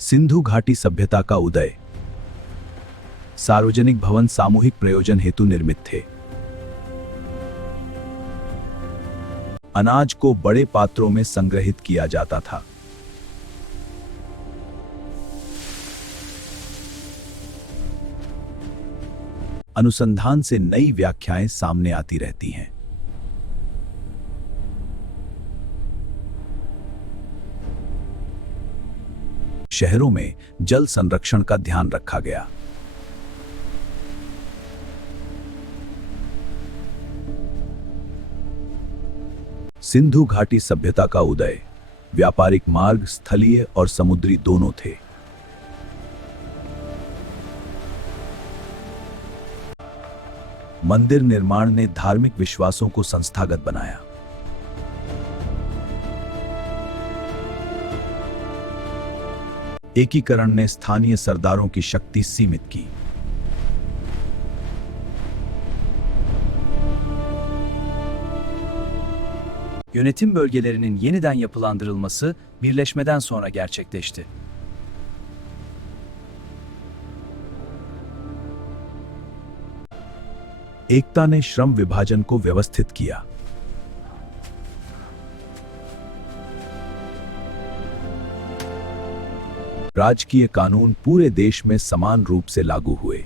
सिंधु घाटी सभ्यता का उदय। सार्वजनिक भवन सामूहिक प्रयोजन हेतु निर्मित थे। अनाज को बड़े पात्रों में संग्रहित किया जाता था। अनुसंधान से नई व्याख्याएं सामने आती रहती हैं। शहरों में जल संरक्षण का ध्यान रखा गया। सिंधु घाटी सभ्यता का उदय। व्यापारिक मार्ग स्थलीय और समुद्री दोनों थे। मंदिर निर्माण ने धार्मिक विश्वासों को संस्थागत बनाया। एकीकरण ने स्थानीय सरदारों की शक्ति सीमित की। Yönetim bölgelerinin yeniden yapılandırılması birleşmeden sonra gerçekleşti. एकता ने श्रम विभाजन को व्यवस्थित किया। राजकीय कानून पूरे देश में समान रूप से लागू हुए।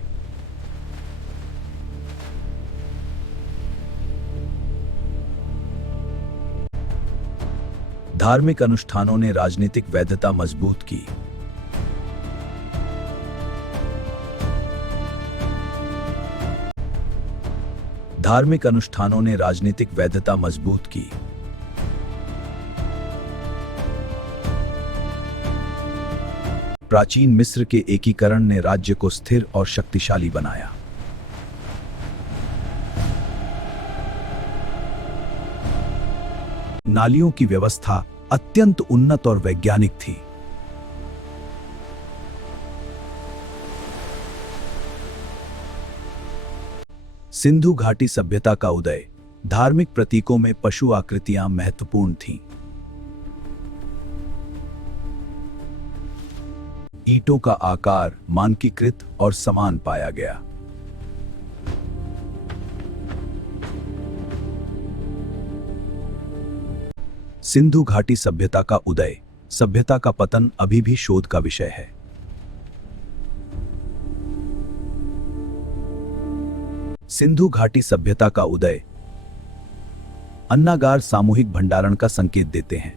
धार्मिक अनुष्ठानों ने राजनीतिक वैधता मजबूत की। धार्मिक अनुष्ठानों ने राजनीतिक वैधता मजबूत की। प्राचीन मिस्र के एकीकरण ने राज्य को स्थिर और शक्तिशाली बनाया। नालियों की व्यवस्था अत्यंत उन्नत और वैज्ञानिक थी। सिंधु घाटी सभ्यता का उदय। धार्मिक प्रतीकों में पशु आकृतियां महत्वपूर्ण थीं। ईंटों का आकार मानकीकृत और समान पाया गया। सिंधु घाटी सभ्यता का उदय। सभ्यता का पतन अभी भी शोध का विषय है। सिंधु घाटी सभ्यता का उदय। अन्नागार सामूहिक भंडारण का संकेत देते हैं।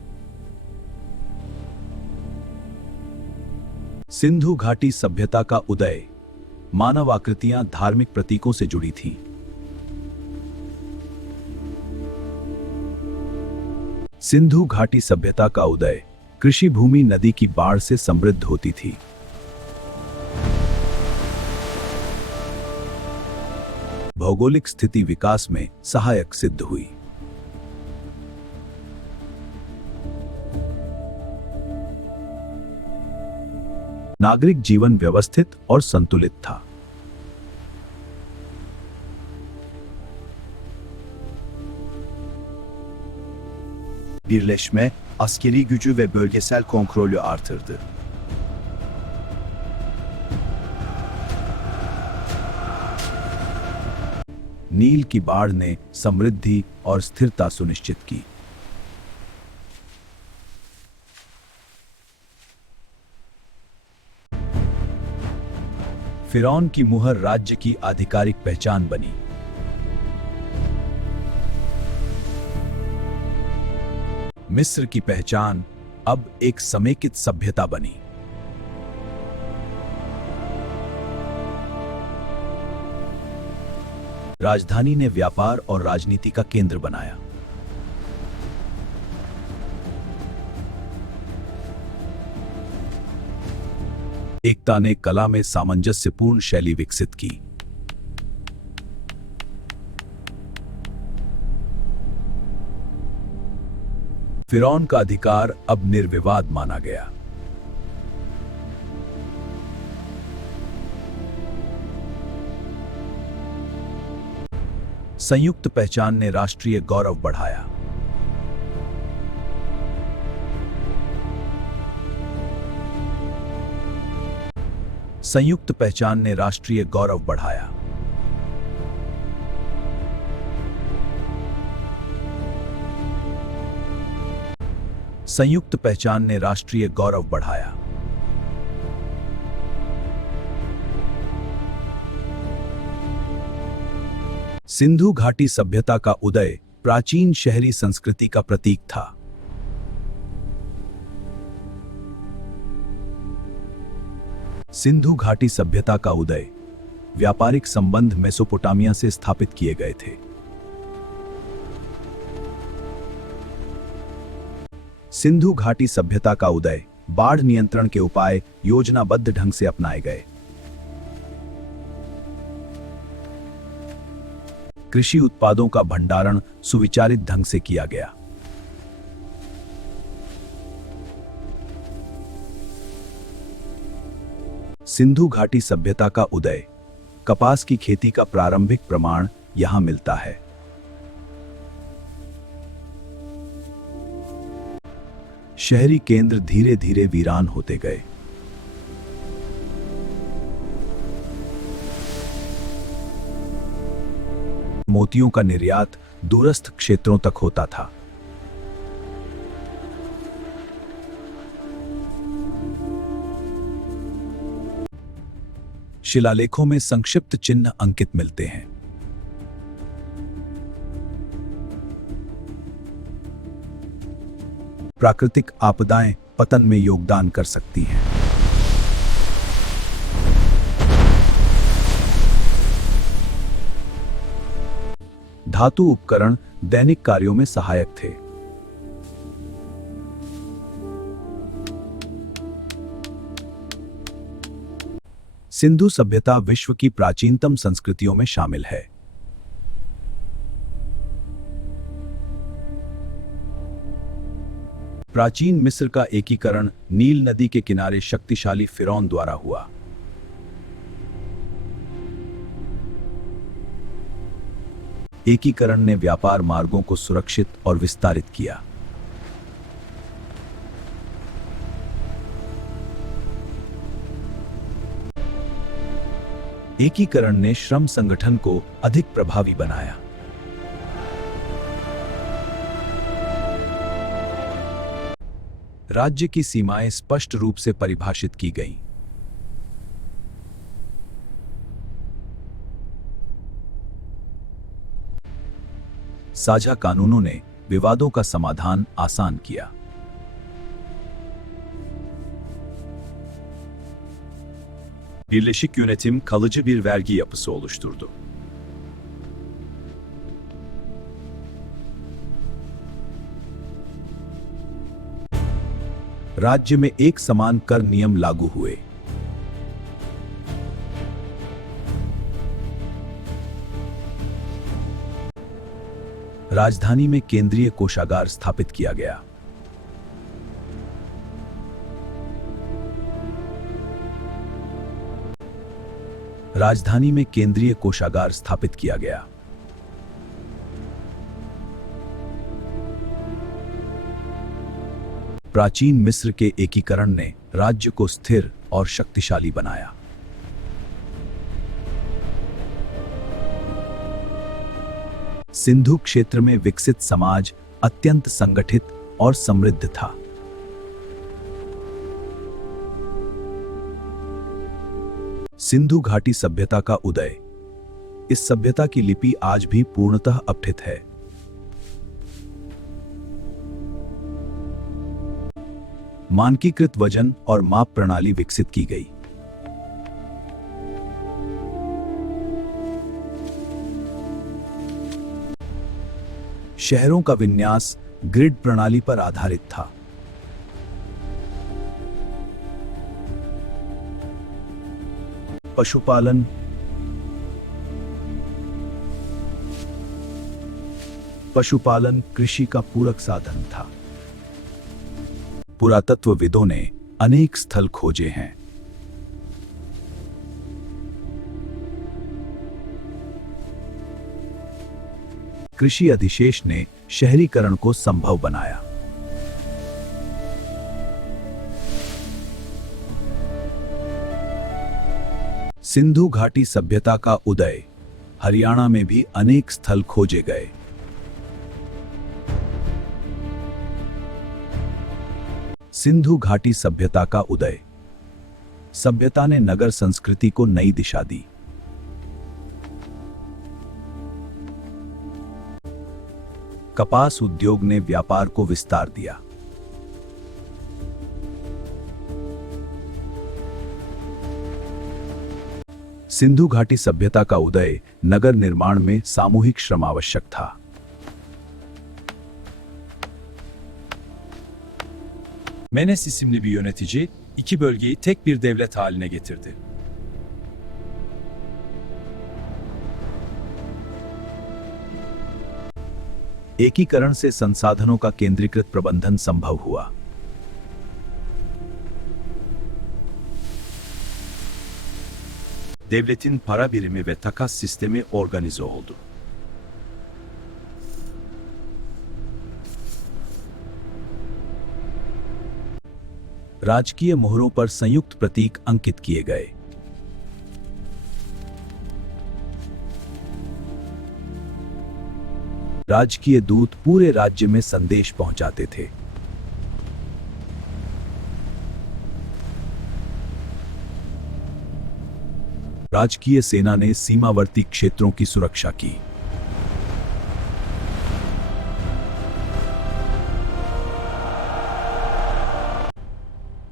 सिंधु घाटी सभ्यता का उदय। मानव आकृतियां धार्मिक प्रतीकों से जुड़ी थीं। सिंधु घाटी सभ्यता का उदय। कृषि भूमि नदी की बाढ़ से समृद्ध होती थी। भौगोलिक स्थिति विकास में सहायक सिद्ध हुई। नागरिक जीवन व्यवस्थित और संतुलित था। Birleşme, askeri gücü ve bölgesel kontrolü artırdı. नील की बाढ़ ने समृद्धि और स्थिरता सुनिश्चित की। फिरौन की मुहर राज्य की आधिकारिक पहचान बनी। मिस्र की पहचान अब एक समेकित सभ्यता बनी। राजधानी ने व्यापार और राजनीति का केंद्र बनाया। एकता ने कला में सामंजस्यपूर्ण शैली विकसित की। फिरौन का अधिकार अब निर्विवाद माना गया। संयुक्त पहचान ने राष्ट्रीय गौरव बढ़ाया। संयुक्त पहचान ने राष्ट्रीय गौरव बढ़ाया। संयुक्त पहचान ने राष्ट्रीय गौरव बढ़ाया। सिंधु घाटी सभ्यता का उदय प्राचीन शहरी संस्कृति का प्रतीक था। सिंधु घाटी सभ्यता का उदय, व्यापारिक संबंध मेसोपोटामिया से स्थापित किए गए थे। सिंधु घाटी सभ्यता का उदय, बाढ़ नियंत्रण के उपाय योजनाबद्ध ढंग से अपनाए गए। कृषि उत्पादों का भंडारण सुविचारित ढंग से किया गया। सिंधु घाटी सभ्यता का उदय, कपास की खेती का प्रारंभिक प्रमाण यहां मिलता है। शहरी केंद्र धीरे धीरे वीरान होते गए। मोतियों का निर्यात दूरस्थ क्षेत्रों तक होता था। शिलालेखों में संक्षिप्त चिन्ह अंकित मिलते हैं। प्राकृतिक आपदाएं पतन में योगदान कर सकती हैं। धातु उपकरण दैनिक कार्यों में सहायक थे। सिंधु सभ्यता विश्व की प्राचीनतम संस्कृतियों में शामिल है। प्राचीन मिस्र का एकीकरण नील नदी के किनारे शक्तिशाली फिरौन द्वारा हुआ। एकीकरण ने व्यापार मार्गों को सुरक्षित और विस्तारित किया। एकीकरण ने श्रम संगठन को अधिक प्रभावी बनाया। राज्य की सीमाएं स्पष्ट रूप से परिभाषित की गईं। साझा कानूनों ने विवादों का समाधान आसान किया। Birleşik yönetim kalıcı bir vergi yapısı oluşturdu. राज्य में एक समान कर नियम लागू हुए। राजधानी में केंद्रीय कोषागार स्थापित किया गया। राजधानी में केंद्रीय कोषागार स्थापित किया गया। प्राचीन मिस्र के एकीकरण ने राज्य को स्थिर और शक्तिशाली बनाया। सिंधु क्षेत्र में विकसित समाज अत्यंत संगठित और समृद्ध था। सिंधु घाटी सभ्यता का उदय, इस सभ्यता की लिपि आज भी पूर्णतः अपठित है। मानकीकृत वजन और माप प्रणाली विकसित की गई। शहरों का विन्यास ग्रिड प्रणाली पर आधारित था। पशुपालन, कृषि का पूरक साधन था। पुरातत्वविदों ने अनेक स्थल खोजे हैं। कृषि अधिशेष ने शहरीकरण को संभव बनाया। सिंधु घाटी सभ्यता का उदय। हरियाणा में भी अनेक स्थल खोजे गए। सिंधु घाटी सभ्यता का उदय। सभ्यता ने नगर संस्कृति को नई दिशा दी। कपास उद्योग ने व्यापार को विस्तार दिया। सिंधु घाटी सभ्यता का उदय। नगर निर्माण में सामूहिक श्रम आवश्यक था। Menes isimli bir yönetici, iki bölgeyi tek bir devlet haline getirdi. एकीकरण से संसाधनों का केंद्रीकृत प्रबंधन संभव हुआ। Devletin para birimi ve takas sistemi organize oldu. राजकीय मोहरों पर संयुक्त प्रतीक अंकित किए गए। राजकीय दूत पूरे राज्य में संदेश पहुंचाते थे। राजकीय सेना ने सीमावर्ती क्षेत्रों की सुरक्षा की।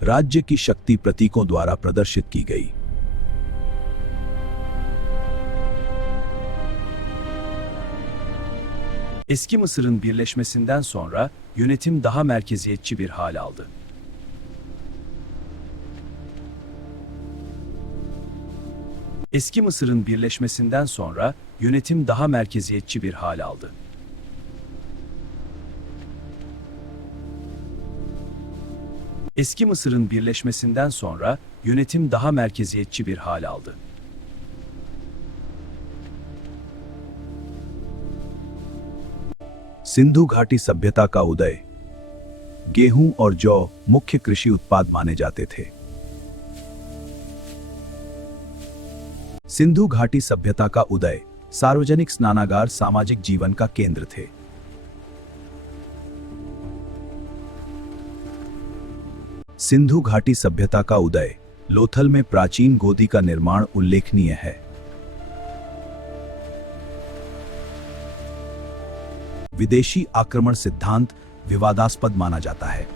राज्य की शक्ति प्रतीकों द्वारा प्रदर्शित की गई। Eski Mısır'ın birleşmesinden sonra yönetim daha merkeziyetçi bir hal aldı. Eski Mısır'ın birleşmesinden sonra yönetim daha merkeziyetçi bir hal aldı. Eski Mısır'ın birleşmesinden sonra yönetim daha merkeziyetçi bir hal aldı. Sindhu घाटी सभ्यता का उदय। गेहूं और जौ मुख्य कृषि उत्पाद माने जाते थे। सिंधु घाटी सभ्यता का उदय। सार्वजनिक स्नानागार सामाजिक जीवन का केंद्र थे। सिंधु घाटी सभ्यता का उदय। लोथल में प्राचीन गोदी का निर्माण उल्लेखनीय है। विदेशी आक्रमण सिद्धांत विवादास्पद माना जाता है।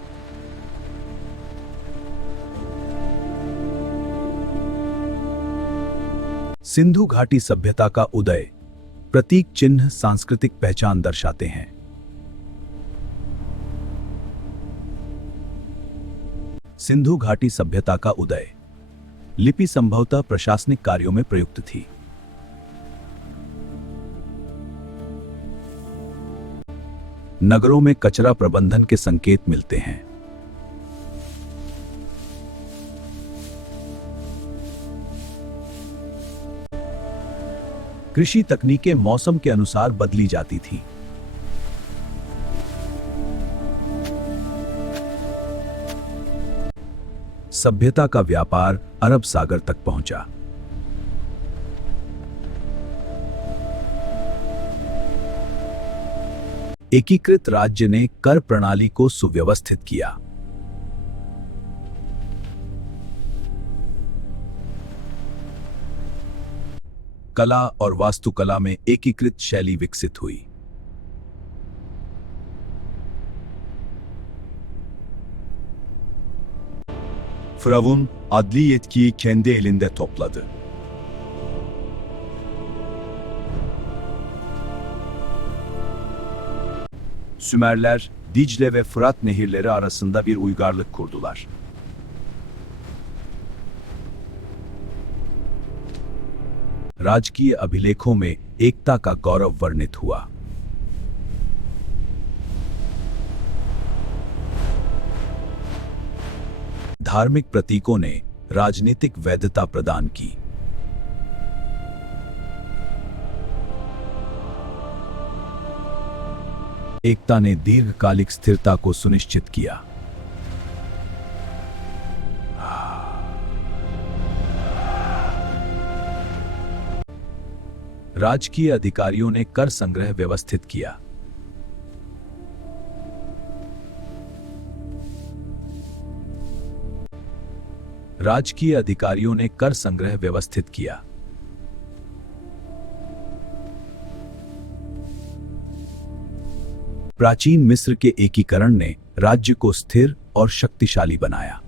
सिंधु घाटी सभ्यता का उदय। प्रतीक चिन्ह सांस्कृतिक पहचान दर्शाते हैं। सिंधु घाटी सभ्यता का उदय। लिपि संभवतः प्रशासनिक कार्यों में प्रयुक्त थी। नगरों में कचरा प्रबंधन के संकेत मिलते हैं। कृषि तकनीकें मौसम के अनुसार बदली जाती थी। सभ्यता का व्यापार अरब सागर तक पहुंचा। एकीकृत राज्य ने कर प्रणाली को सुव्यवस्थित किया। कला और वास्तुकला में एकीकृत शैली विकसित हुई। Firavun adli yetkiyi kendi elinde topladı. Sümerler, Dicle ve Fırat nehirleri arasında bir uygarlık kurdular. राजकीय अभिलेखों में एकता का गौरव वर्णित हुआ। धार्मिक प्रतीकों ने राजनीतिक वैधता प्रदान की। एकता ने दीर्घकालिक स्थिरता को सुनिश्चित किया। राजकीय अधिकारियों ने कर संग्रह व्यवस्थित किया। राजकीय अधिकारियों ने कर संग्रह व्यवस्थित किया। प्राचीन मिस्र के एकीकरण ने राज्य को स्थिर और शक्तिशाली बनाया।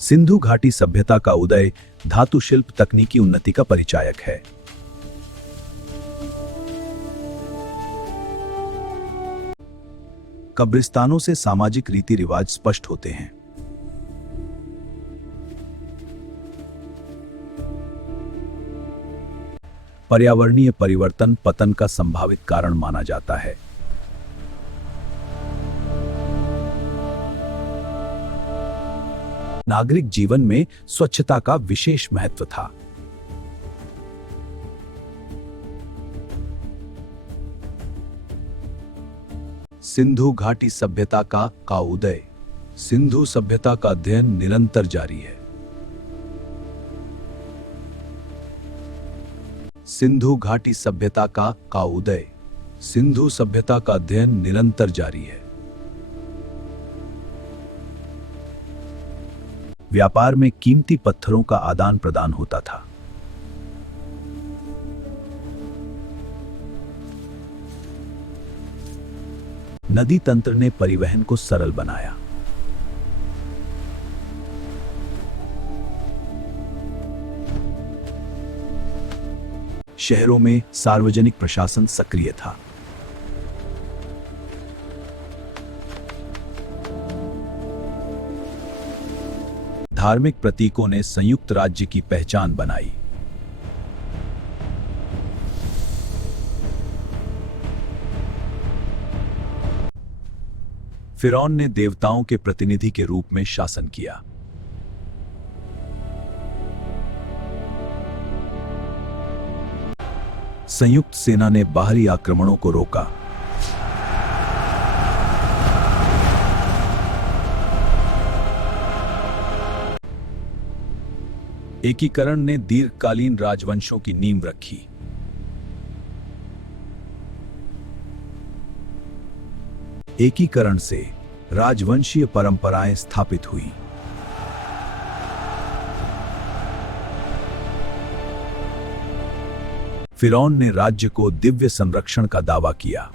सिंधु घाटी सभ्यता का उदय धातु शिल्प तकनीकी उन्नति का परिचायक है। कब्रिस्तानों से सामाजिक रीति रिवाज स्पष्ट होते हैं। पर्यावरणीय परिवर्तन पतन का संभावित कारण माना जाता है। नागरिक जीवन में स्वच्छता का विशेष महत्व था। सिंधु घाटी सभ्यता का उदय। सिंधु सभ्यता का अध्ययन निरंतर जारी है। सिंधु घाटी सभ्यता का उदय। सिंधु सभ्यता का अध्ययन निरंतर जारी है। व्यापार में कीमती पत्थरों का आदान प्रदान होता था। नदी तंत्र ने परिवहन को सरल बनाया। शहरों में सार्वजनिक प्रशासन सक्रिय था। धार्मिक प्रतीकों ने संयुक्त राज्य की पहचान बनाई। फिरौन ने देवताओं के प्रतिनिधि के रूप में शासन किया। संयुक्त सेना ने बाहरी आक्रमणों को रोका। एकीकरण ने दीर्घकालीन राजवंशों की नींव रखी। एकीकरण से राजवंशीय परंपराएं स्थापित हुई। फिरौन ने राज्य को दिव्य संरक्षण का दावा किया।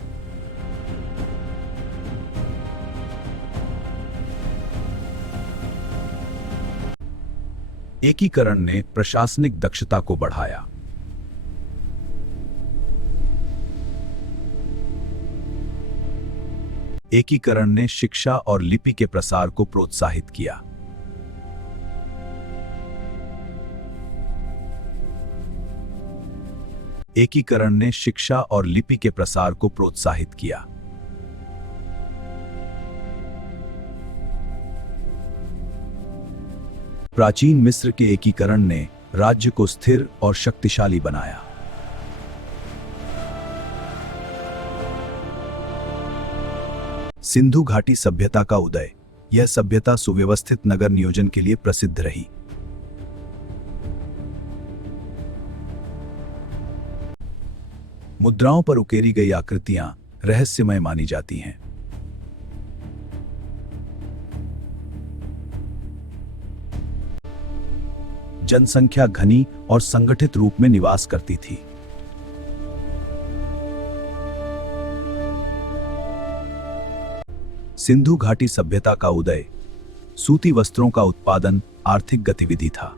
एकीकरण ने प्रशासनिक दक्षता को बढ़ाया। एकीकरण ने शिक्षा और लिपि के प्रसार को प्रोत्साहित किया। एकीकरण ने शिक्षा और लिपि के प्रसार को प्रोत्साहित किया। प्राचीन मिस्र के एकीकरण ने राज्य को स्थिर और शक्तिशाली बनाया। सिंधु घाटी सभ्यता का उदय। यह सभ्यता सुव्यवस्थित नगर नियोजन के लिए प्रसिद्ध रही। मुद्राओं पर उकेरी गई आकृतियां रहस्यमय मानी जाती हैं। जनसंख्या घनी और संगठित रूप में निवास करती थी। सिंधु घाटी सभ्यता का उदय। सूती वस्त्रों का उत्पादन आर्थिक गतिविधि था।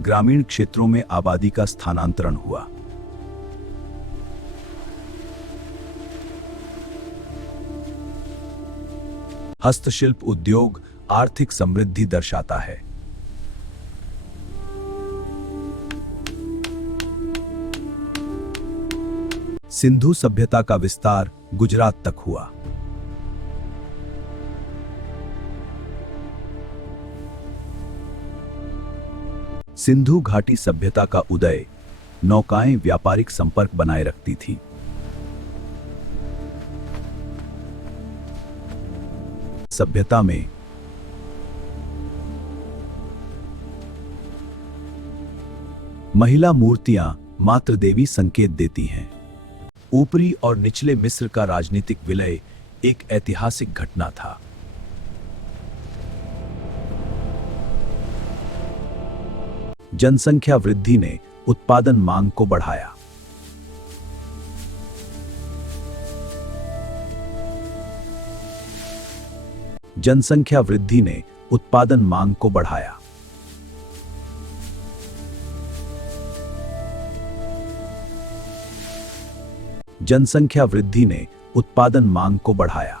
ग्रामीण क्षेत्रों में आबादी का स्थानांतरण हुआ। हस्तशिल्प उद्योग आर्थिक समृद्धि दर्शाता है। सिंधु सभ्यता का विस्तार गुजरात तक हुआ। सिंधु घाटी सभ्यता का उदय। नौकाएं व्यापारिक संपर्क बनाए रखती थीं। सभ्यता में महिला मूर्तियां मातृ देवी संकेत देती हैं। ऊपरी और निचले मिस्र का राजनीतिक विलय एक ऐतिहासिक घटना था। जनसंख्या वृद्धि ने उत्पादन मांग को बढ़ाया। जनसंख्या वृद्धि ने उत्पादन मांग को बढ़ाया। जनसंख्या वृद्धि ने उत्पादन मांग को बढ़ाया।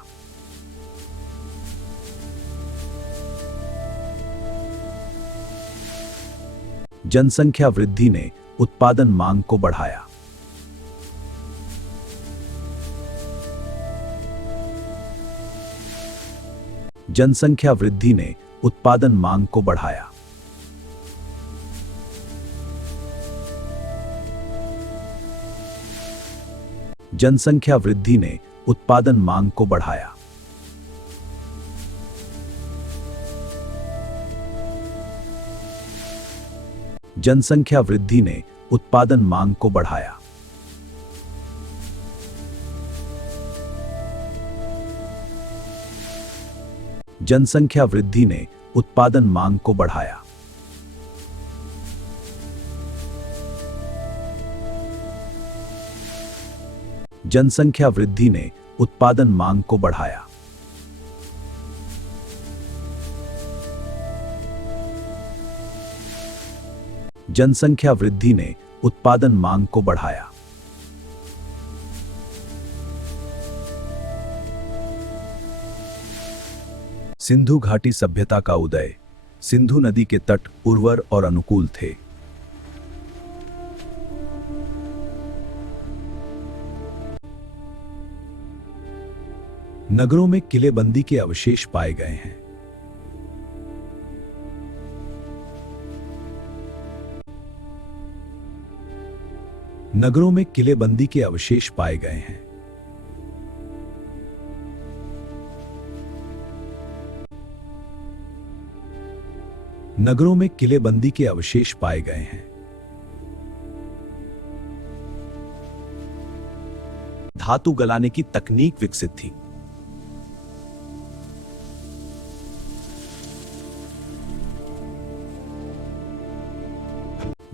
जनसंख्या वृद्धि ने उत्पादन मांग को बढ़ाया। जनसंख्या वृद्धि ने उत्पादन मांग को बढ़ाया। जनसंख्या वृद्धि ने उत्पादन मांग को बढ़ाया। जनसंख्या वृद्धि ने उत्पादन मांग को बढ़ाया। जनसंख्या वृद्धि ने उत्पादन मांग को बढ़ाया। जनसंख्या वृद्धि ने उत्पादन मांग को बढ़ाया। जनसंख्या वृद्धि ने उत्पादन मांग को बढ़ाया। सिंधु घाटी सभ्यता का उदय। सिंधु नदी के तट उर्वर और अनुकूल थे। नगरों में किलेबंदी के अवशेष पाए गए हैं। नगरों में किलेबंदी के अवशेष पाए गए हैं। नगरों में किलेबंदी के अवशेष पाए गए हैं। धातु गलाने की तकनीक विकसित थी।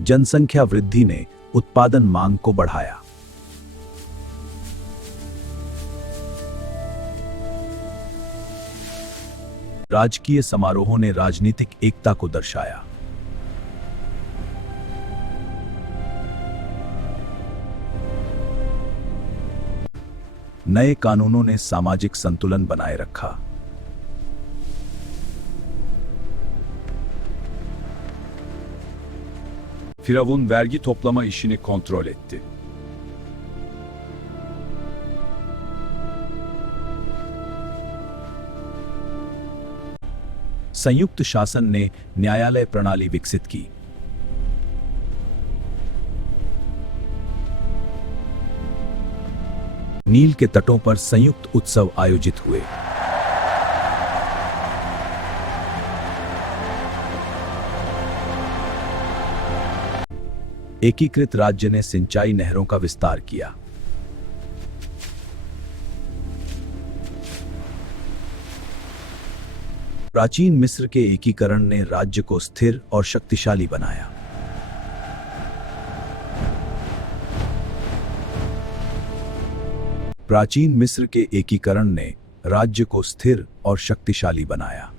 जनसंख्या वृद्धि ने उत्पादन मांग को बढ़ाया। राजकीय समारोहों ने राजनीतिक एकता को दर्शाया। नए कानूनों ने सामाजिक संतुलन बनाए रखा। Firavun vergi toplama işini kontrol etti. संयुक्त शासन ने न्यायालय प्रणाली विकसित की। नील के तटों पर संयुक्त उत्सव आयोजित हुए। एकीकृत राज्य ने सिंचाई नहरों का विस्तार किया। प्राचीन मिस्र के एकीकरण ने राज्य को स्थिर और शक्तिशाली बनाया। प्राचीन मिस्र के एकीकरण ने राज्य को स्थिर और शक्तिशाली बनाया।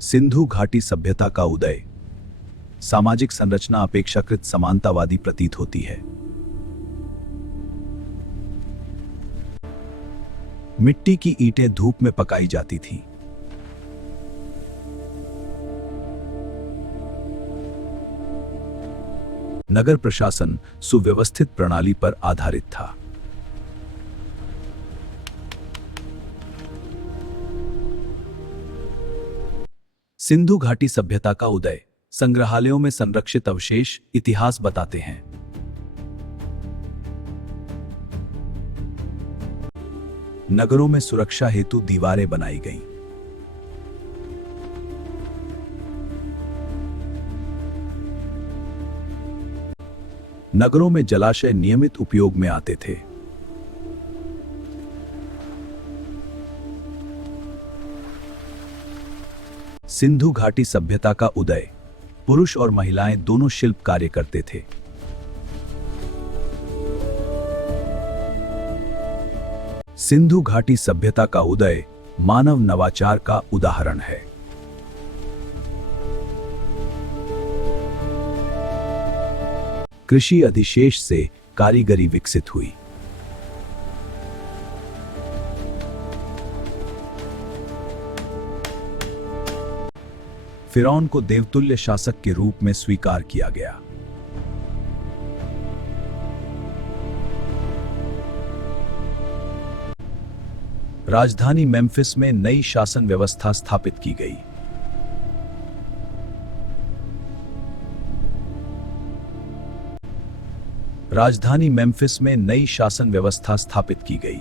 सिंधु घाटी सभ्यता का उदय। सामाजिक संरचना अपेक्षाकृत समानतावादी प्रतीत होती है। मिट्टी की ईंटें धूप में पकाई जाती थीं। नगर प्रशासन सुव्यवस्थित प्रणाली पर आधारित था। सिंधु घाटी सभ्यता का उदय। संग्रहालयों में संरक्षित अवशेष इतिहास बताते हैं। नगरों में सुरक्षा हेतु दीवारें बनाई गईं। नगरों में जलाशय नियमित उपयोग में आते थे। सिंधु घाटी सभ्यता का उदय। पुरुष और महिलाएं दोनों शिल्प कार्य करते थे। सिंधु घाटी सभ्यता का उदय मानव नवाचार का उदाहरण है। कृषि अधिशेष से कारीगरी विकसित हुई। फिरौन को देवतुल्य शासक के रूप में स्वीकार किया गया। राजधानी मेम्फिस में नई शासन व्यवस्था स्थापित की गई। राजधानी मेम्फिस में नई शासन व्यवस्था स्थापित की गई।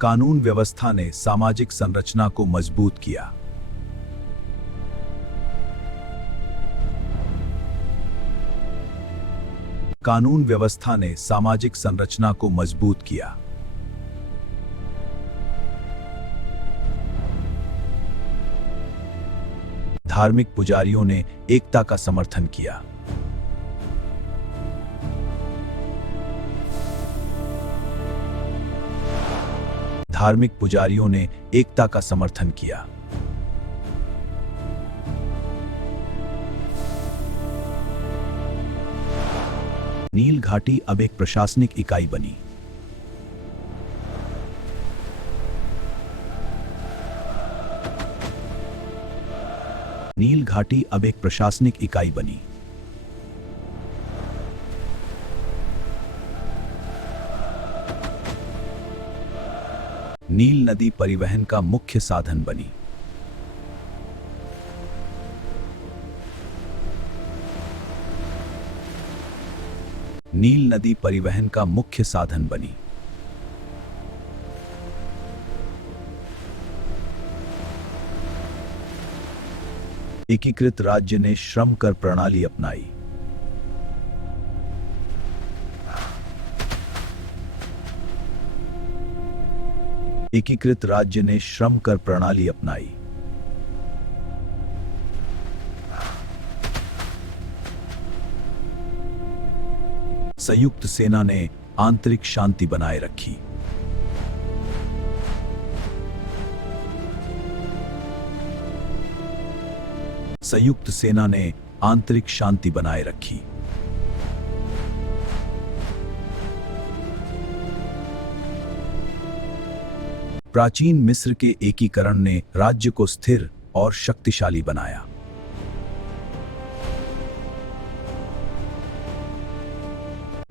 कानून व्यवस्था ने सामाजिक संरचना को मजबूत किया। कानून व्यवस्था ने सामाजिक संरचना को मजबूत किया। धार्मिक पुजारियों ने एकता का समर्थन किया। धार्मिक पुजारियों ने एकता का समर्थन किया। नील घाटी अब एक प्रशासनिक इकाई बनी। नील घाटी अब एक प्रशासनिक इकाई बनी। नील नदी परिवहन का मुख्य साधन बनी। नील नदी परिवहन का मुख्य साधन बनी। एकीकृत राज्य ने श्रम कर प्रणाली अपनाई। एकीकृत राज्य ने श्रम कर प्रणाली अपनाई। संयुक्त सेना ने आंतरिक शांति बनाए रखी। संयुक्त सेना ने आंतरिक शांति बनाए रखी। प्राचीन मिस्र के एकीकरण ने राज्य को स्थिर और शक्तिशाली बनाया।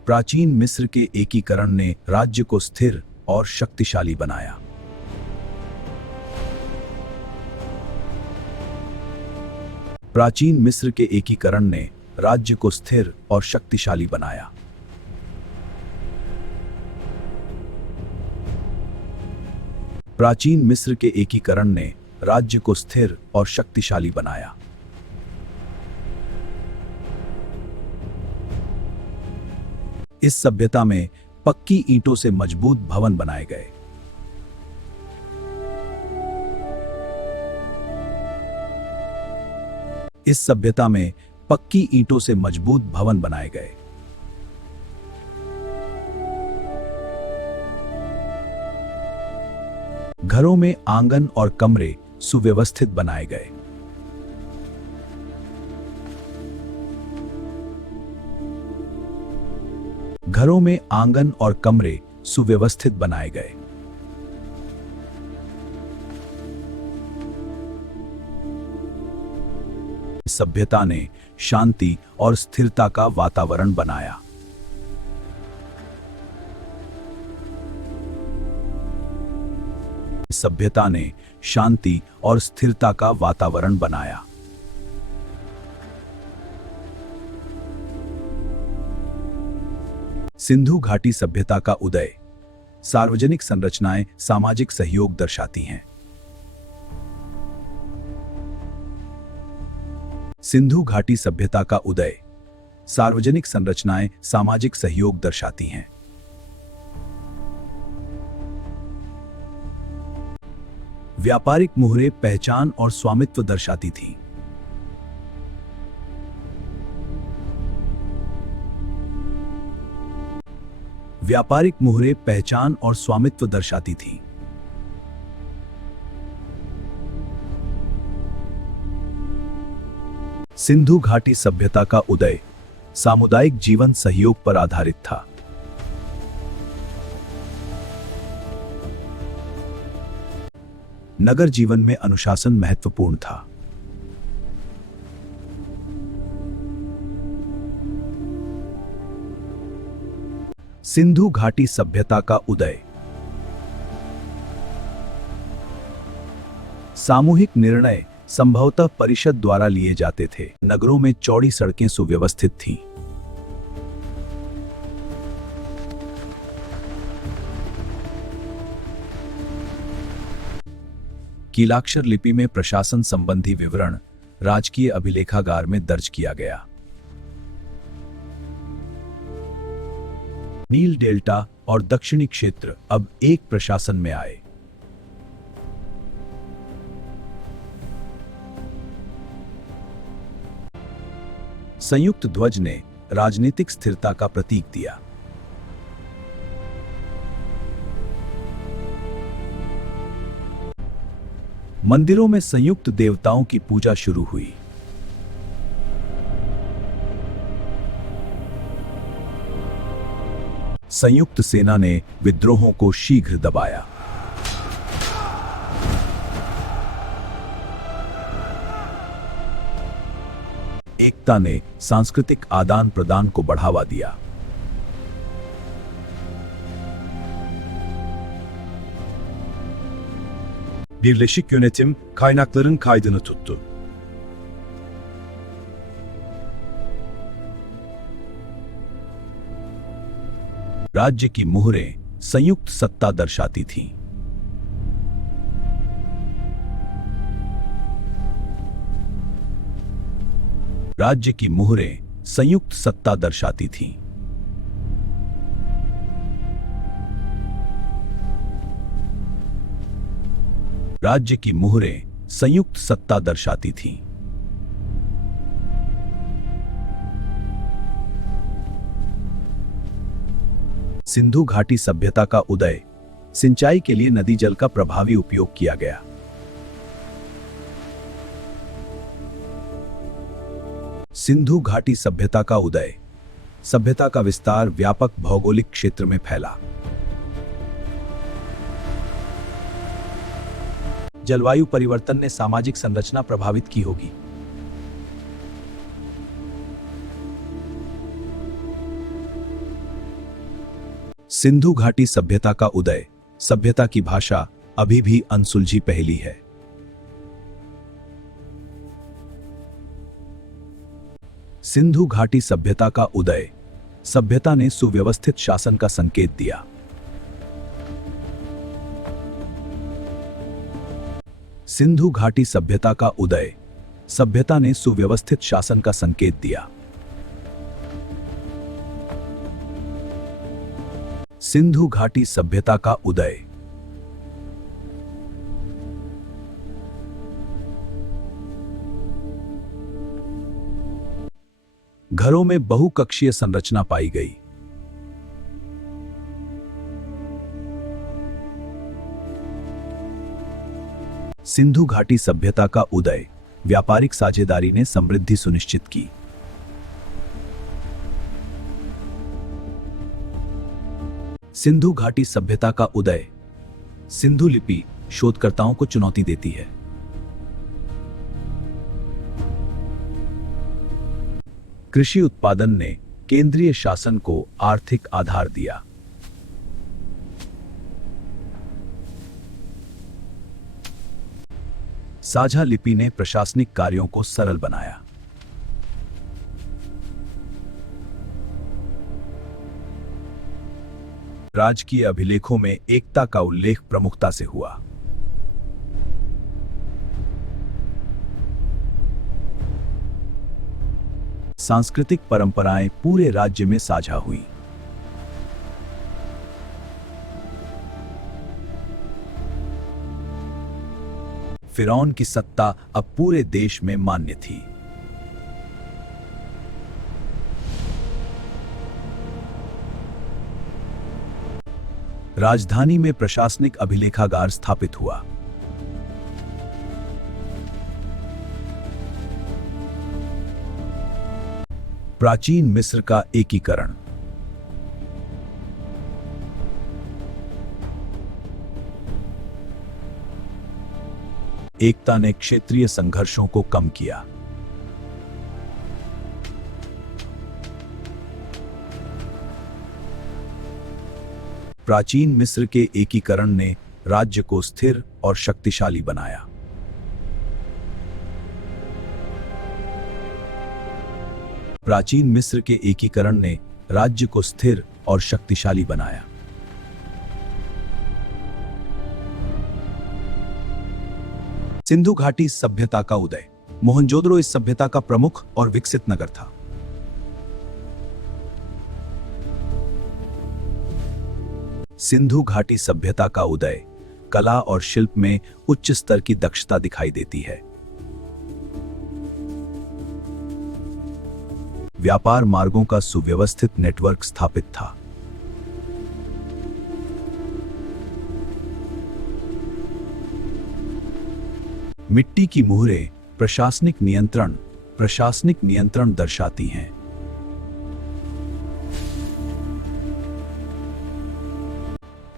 प्राचीन मिस्र के एकीकरण ने राज्य को स्थिर और शक्तिशाली बनाया। प्राचीन मिस्र के एकीकरण ने राज्य को स्थिर और शक्तिशाली बनाया। प्राचीन मिस्र के एकीकरण ने राज्य को स्थिर और शक्तिशाली बनाया। इस सभ्यता में पक्की ईंटों से मजबूत भवन बनाए गए। इस सभ्यता में पक्की ईंटों से मजबूत भवन बनाए गए। घरों में आंगन और कमरे सुव्यवस्थित बनाए गए। घरों में आंगन और कमरे सुव्यवस्थित बनाए गए। सभ्यता ने शांति और स्थिरता का वातावरण बनाया। सभ्यता ने शांति और स्थिरता का वातावरण बनाया। सिंधु घाटी सभ्यता का उदय। सार्वजनिक संरचनाएं सामाजिक सहयोग दर्शाती हैं। सिंधु घाटी सभ्यता का उदय। सार्वजनिक संरचनाएं सामाजिक सहयोग दर्शाती हैं। व्यापारिक मुहरें पहचान और स्वामित्व दर्शाती थीं। व्यापारिक मुहरें पहचान और स्वामित्व दर्शाती थीं। सिंधु घाटी सभ्यता का उदय सामुदायिक जीवन सहयोग पर आधारित था। नगर जीवन में अनुशासन महत्वपूर्ण था। सिंधु घाटी सभ्यता का उदय। सामूहिक निर्णय संभवतः परिषद द्वारा लिए जाते थे। नगरों में चौड़ी सड़कें सुव्यवस्थित थीं। कीलाक्षर लिपि में प्रशासन संबंधी विवरण राजकीय अभिलेखागार में दर्ज किया गया। नील डेल्टा और दक्षिणी क्षेत्र अब एक प्रशासन में आए। संयुक्त ध्वज ने राजनीतिक स्थिरता का प्रतीक दिया। मंदिरों में संयुक्त देवताओं की पूजा शुरू हुई। संयुक्त सेना ने विद्रोहों को शीघ्र दबाया। एकता ने सांस्कृतिक आदान प्रदान को बढ़ावा दिया। Birleşik yönetim kaynakların kaydını tuttu. राज्य की मुहरें संयुक्त सत्ता दर्शाती थीं। राज्य की मुहरें संयुक्त सत्ता दर्शाती थीं। राज्य की मुहरें संयुक्त सत्ता दर्शाती थीं। सिंधु घाटी सभ्यता का उदय। सिंचाई के लिए नदी जल का प्रभावी उपयोग किया गया। सिंधु घाटी सभ्यता का उदय। सभ्यता का विस्तार व्यापक भौगोलिक क्षेत्र में फैला। जलवायु परिवर्तन ने सामाजिक संरचना प्रभावित की होगी। सिंधु घाटी सभ्यता का उदय। सभ्यता की भाषा अभी भी अनसुलझी पहेली है। सिंधु घाटी सभ्यता का उदय। सभ्यता ने सुव्यवस्थित शासन का संकेत दिया। सिंधु घाटी सभ्यता का उदय। सभ्यता ने सुव्यवस्थित शासन का संकेत दिया। सिंधु घाटी सभ्यता का उदय। घरों में बहुकक्षीय संरचना पाई गई। सिंधु घाटी सभ्यता का उदय। व्यापारिक साझेदारी ने समृद्धि सुनिश्चित की। सिंधु घाटी सभ्यता का उदय। सिंधु लिपि शोधकर्ताओं को चुनौती देती है। कृषि उत्पादन ने केंद्रीय शासन को आर्थिक आधार दिया। साझा लिपि ने प्रशासनिक कार्यों को सरल बनाया। राजकीय अभिलेखों में एकता का उल्लेख प्रमुखता से हुआ। सांस्कृतिक परंपराएं पूरे राज्य में साझा हुई। फिरौन की सत्ता अब पूरे देश में मान्य थी। राजधानी में प्रशासनिक अभिलेखागार स्थापित हुआ। प्राचीन मिस्र का एकीकरण। एकता ने क्षेत्रीय संघर्षों को कम किया। प्राचीन मिस्र के एकीकरण ने राज्य को स्थिर और शक्तिशाली बनाया। प्राचीन मिस्र के एकीकरण ने राज्य को स्थिर और शक्तिशाली बनाया। सिंधु घाटी सभ्यता का उदय। मोहनजोदड़ो इस सभ्यता का प्रमुख और विकसित नगर था। सिंधु घाटी सभ्यता का उदय कला और शिल्प में उच्च स्तर की दक्षता दिखाई देती है। व्यापार मार्गों का सुव्यवस्थित नेटवर्क स्थापित था। मिट्टी की मुहरें प्रशासनिक नियंत्रण दर्शाती हैं।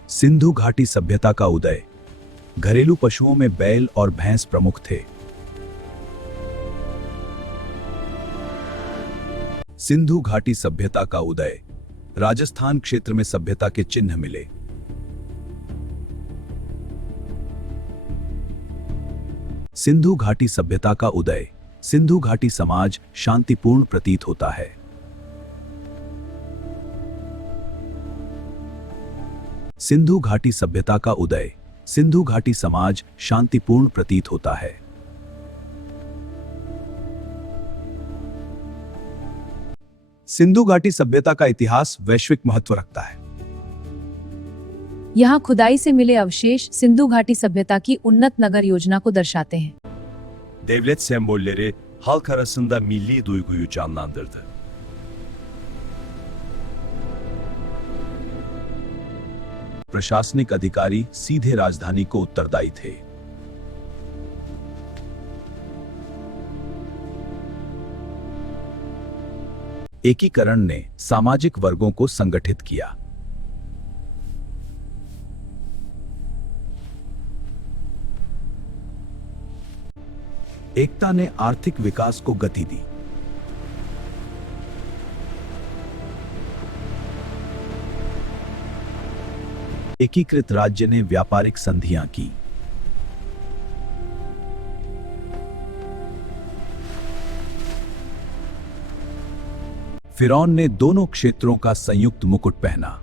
सिंधु घाटी सभ्यता का उदय। घरेलू पशुओं में बैल और भैंस प्रमुख थे। सिंधु घाटी सभ्यता का उदय। राजस्थान क्षेत्र में सभ्यता के चिन्ह मिले। सिंधु घाटी सभ्यता का उदय। सिंधु घाटी समाज शांतिपूर्ण प्रतीत होता है। सिंधु घाटी सभ्यता का उदय। सिंधु घाटी समाज शांतिपूर्ण प्रतीत होता है। सिंधु घाटी सभ्यता का इतिहास वैश्विक महत्व रखता है। यहाँ खुदाई से मिले अवशेष सिंधु घाटी सभ्यता की उन्नत नगर योजना को दर्शाते हैं। Devlet sembolleri halk arasında milli duyguyu canlandırdı. प्रशासनिक अधिकारी सीधे राजधानी को उत्तरदायी थे। एकीकरण ने सामाजिक वर्गों को संगठित किया। एकता ने आर्थिक विकास को गति दी। एकीकृत राज्य ने व्यापारिक संधियां की। फिरौन ने दोनों क्षेत्रों का संयुक्त मुकुट पहना।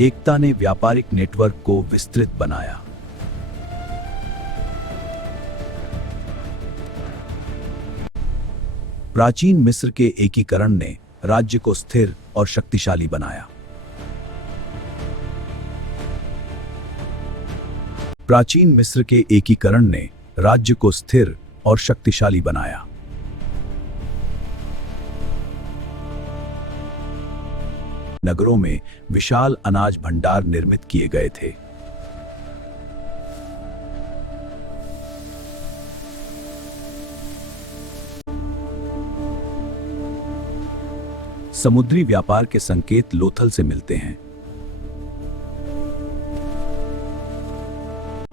एकता ने व्यापारिक नेटवर्क को विस्तृत बनाया। प्राचीन मिस्र के एकीकरण ने राज्य को स्थिर और शक्तिशाली बनाया। प्राचीन मिस्र के एकीकरण ने राज्य को स्थिर और शक्तिशाली बनाया। नगरों में विशाल अनाज भंडार निर्मित किए गए थे। समुद्री व्यापार के संकेत लोथल से मिलते हैं।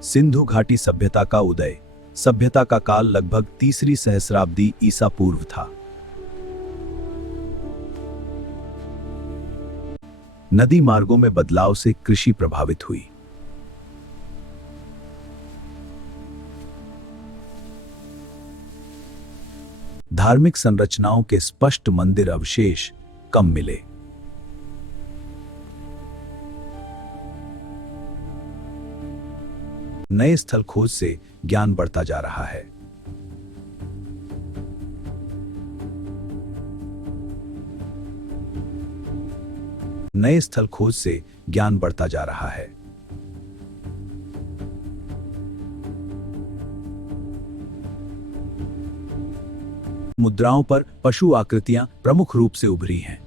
सिंधु घाटी सभ्यता का उदय। सभ्यता का काल लगभग तीसरी सहस्राब्दी ईसा पूर्व था। नदी मार्गों में बदलाव से कृषि प्रभावित हुई। धार्मिक संरचनाओं के स्पष्ट मंदिर अवशेष कम मिले। नए स्थल खोज से ज्ञान बढ़ता जा रहा है। नए स्थल खोज से ज्ञान बढ़ता जा रहा है। मुद्राओं पर पशु आकृतियां प्रमुख रूप से उभरी हैं।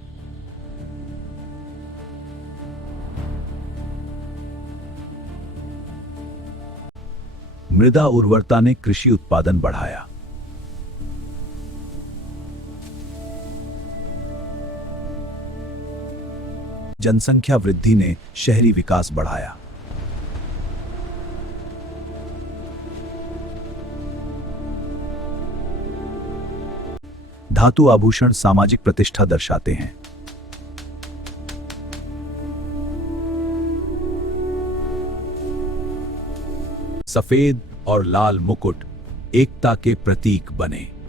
मृदा उर्वरता ने कृषि उत्पादन बढ़ाया। जनसंख्या वृद्धि ने शहरी विकास बढ़ाया। धातु आभूषण सामाजिक प्रतिष्ठा दर्शाते हैं। सफेद और लाल मुकुट एकता के प्रतीक बने।